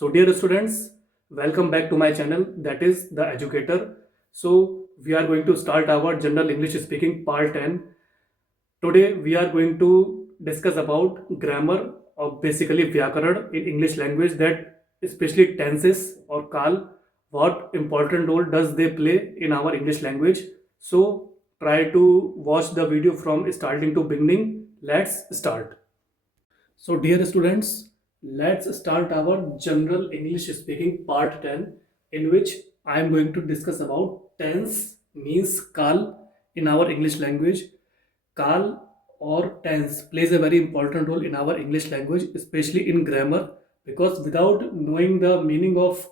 So dear students, welcome back to my channel, that is The Educator. So we are going to start our general English speaking part 10. Today we are going to discuss about grammar or basically Vyakaran in English language, that especially tenses or kal, what important role does they play in our English language. So try to watch the video from starting to beginning. Let's start. So, dear students, let's start our general English speaking part 10, in which I am going to discuss about tense means kal in our English language. Kal or tense plays a very important role in our English language, especially in grammar, because without knowing the meaning of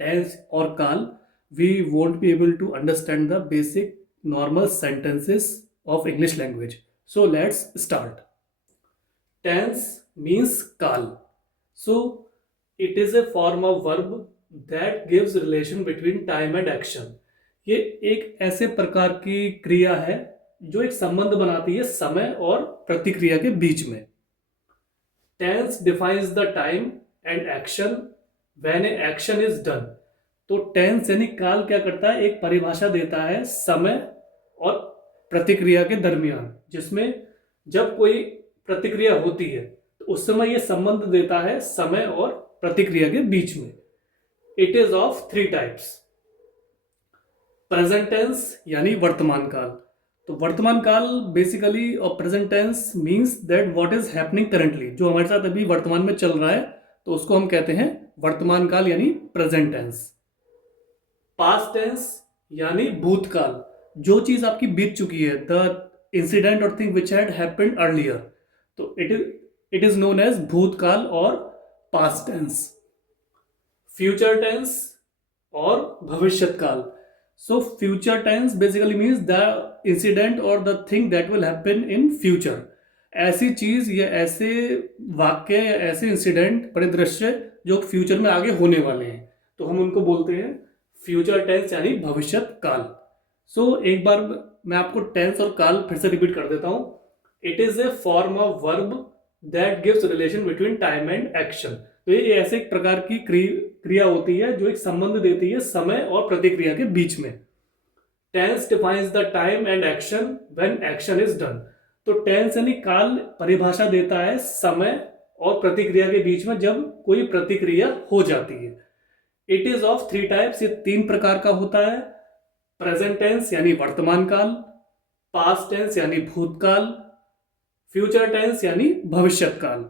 tense or kal, we won't be able to understand the basic normal sentences of English language. So, let's start. Tense means kal. So it is a form of verb that gives relation between time and action. ये एक ऐसे प्रकार की क्रिया है जो एक संबंध बनाती है समय और प्रतिक्रिया के बीच में. Tense defines the time and action when an action is done. तो टेंस यानी काल क्या करता है, एक परिभाषा देता है समय और प्रतिक्रिया के दरमियान, जिसमें जब कोई प्रतिक्रिया होती है तो उस समय यह संबंध देता है समय और प्रतिक्रिया के बीच में. It is of three types. Present tense यानी वर्तमान काल. तो वर्तमान काल बेसिकली और present tense means that what is happening currently, जो हमारे साथ अभी वर्तमान में चल रहा है, तो उसको हम कहते हैं वर्तमान काल यानी प्रेजेंट टेंस. पास्ट टेंस यानी भूतकाल, जो चीज आपकी बीत चुकी है, द इंसिडेंट और thing which had happened earlier, तो इट इज नोन एज भूतकाल और पास्ट टेंस. फ्यूचर टेंस और भविष्यत काल. So future tense basically means the incident और the thing that will happen in future. ऐसी चीज या ऐसे वाक्य या ऐसे इंसिडेंट परिदृश्य जो फ्यूचर में आगे होने वाले हैं, तो हम उनको बोलते हैं फ्यूचर टेंस यानी भविष्यत काल. सो एक बार मैं आपको टेंस और काल फिर से रिपीट कर देता हूं. It is A form of verb that gives relation between time and action. तो ये ऐसे एक प्रकार की क्रिया होती है जो एक संबंध देती है समय और प्रतिक्रिया के बीच में. Tense defines the time and action when action is done. तो टेंस यानी काल परिभाषा देता है समय और प्रतिक्रिया के बीच में जब कोई प्रतिक्रिया हो जाती है. It is of three types. ये तीन प्रकार का होता है. प्रेजेंट टेंस यानी वर्तमान काल, पास्ट टेंस यानी भूतकाल, फ्यूचर टेंस यानी भविष्यत काल.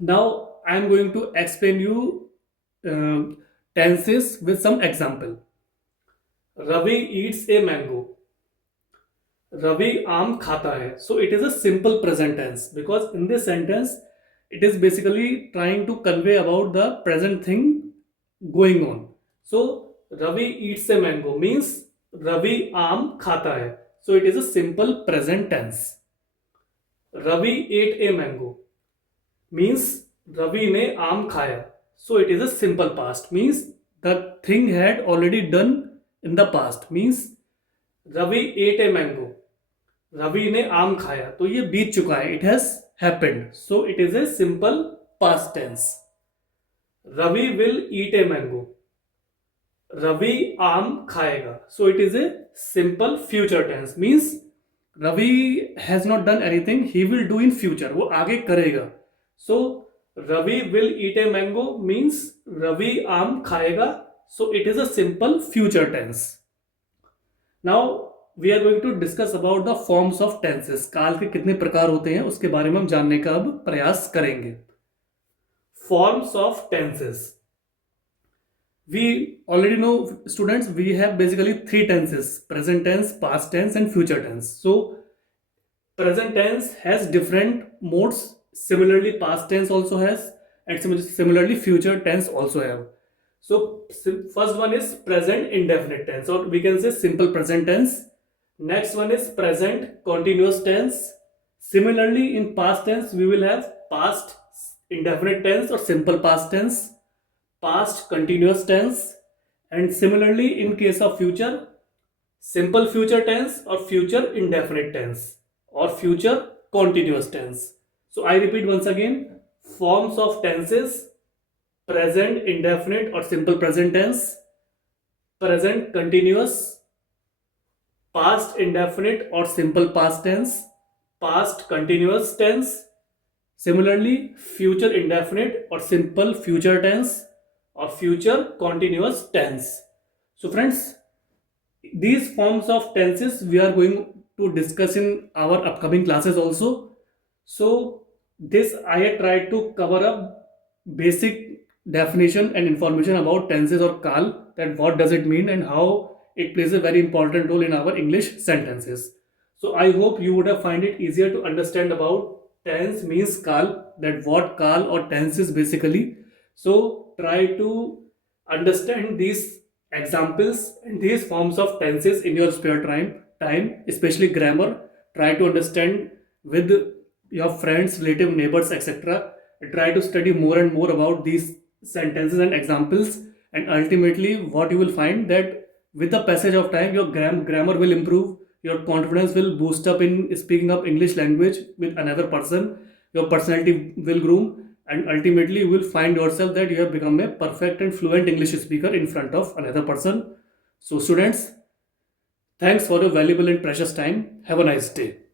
Now I am going to explain you tenses with some example. Ravi eats a mango. Ravi आम खाता है. So it is a simple present tense because in this sentence it is basically trying to convey about the present thing going on. So Ravi eats a mango means Ravi आम खाता है. So it is a simple present tense. Ravi ate a mango means Ravi ने आम खाया. So it is a simple past means the thing had already done in the past means Ravi ate a mango. Ravi ने आम खाया, तो ये बीत चुका है. It has happened. So it is a simple past tense. Ravi will eat a mango. Ravi आम खाएगा. So it is a simple future tense means Ravi has not done anything, he will do in future. वो आगे करेगा. So Ravi will eat a mango means Ravi आम खाएगा. So it is a simple future tense. Now we are going to discuss about the forms of tenses. काल के कितने प्रकार होते हैं उसके बारे में हम जानने का अब प्रयास करेंगे. Forms of tenses. We already know students, we have basically three tenses: present tense, past tense and future tense. So present tense has different modes. Similarly past tense also has and similarly future tense also have. So first one is present indefinite tense, or we can say simple present tense. Next one is present continuous tense. Similarly in past tense we will have past indefinite tense or simple past tense, past continuous tense, and similarly in case of future, simple future tense or future indefinite tense or future continuous tense. So I repeat once again, forms of tenses: present indefinite or simple present tense, present continuous, past indefinite or simple past tense, past continuous tense. Similarly, future indefinite or simple future tense or future continuous tense. So friends, these forms of tenses we are going to discuss in our upcoming classes also. So this I had tried to cover up basic definition and information about tenses or kal, that what does it mean and how it plays a very important role in our English sentences. So I hope you would have find it easier to understand about tense means kal, that what kal or tense is basically. So try to understand these examples and these forms of tenses in your spare time, especially grammar. Try to understand with your friends, relative, neighbors, etc. Try to study more and more about these sentences and examples, and ultimately what you will find that with the passage of time your grammar will improve, your confidence will boost up in speaking up English language with another person, your personality will groom, and ultimately you will find yourself that you have become a perfect and fluent English speaker in front of another person. So students, thanks for your valuable and precious time. Have a nice day.